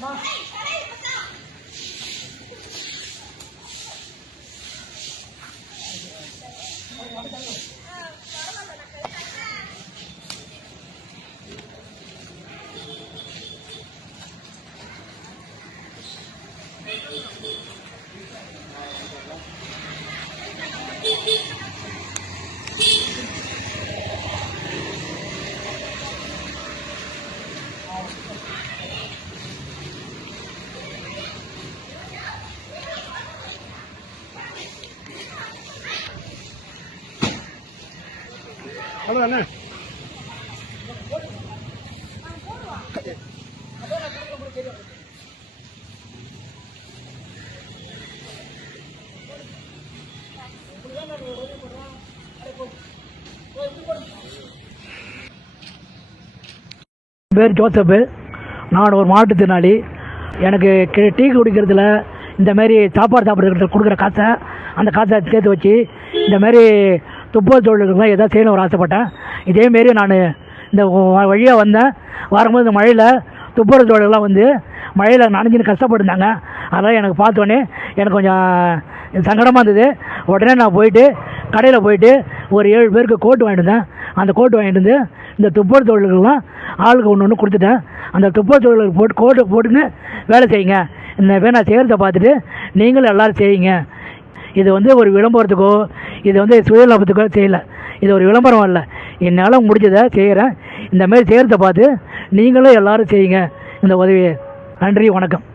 Hello அண்ணா, பேர் Joseph. நான் ஒரு மாற்றுத்திறனாளி. எனக்கு டீ குடிக்கிறதுல இந்தமாரி சாப்பாடு சாப்பிட்றது கொடுக்குற காசை அந்த காசை சேர்த்து வச்சு இந்தமாரி துப்புரவு தொழில்கள்லாம் எதாவது செய்யணும் ஒரு ஆசைப்பட்டேன். இதேமாரி நான் இந்த வழியாக வந்தேன். வரும்போது இந்த மழையில் துப்புரவு தொழில்கள்லாம் வந்து மழையில் நனைஞ்சின்னு கஷ்டப்பட்டுருந்தாங்க. அதெல்லாம் எனக்கு பார்த்தோன்னே எனக்கு கொஞ்சம் சங்கடமாக இருந்தது. உடனே நான் போயிட்டு கடையில் போயிட்டு ஒரு 7 பேருக்கு கோட்டு வாங்கிட்டு இருந்தேன். அந்த கோட்டு வாங்கிட்டு வந்து இந்த துப்புரவு தொழில்கள்லாம் ஆளுக்கு ஒன்று ஒன்று கொடுத்துட்டேன். அந்த துப்புரவு தொழிலுக்கு கோட்டு போட்டுன்னு வேலை செய்யுங்க. இந்த பேர் நான் செய்கிறத பார்த்துட்டு நீங்களும் எல்லோரும் செய்யுங்க. இது வந்து ஒரு விளம்பரத்துக்கோ இது வந்து சுயலாபத்துக்கோ செய்யலை. இது ஒரு விளம்பரம் இல்லை. என்னால் முடிஞ்சதை செய்கிறேன். இந்தமாரி செய்கிறத பார்த்து நீங்களும் எல்லோரும் செய்யுங்க இந்த உதவியை. நன்றி, வணக்கம்.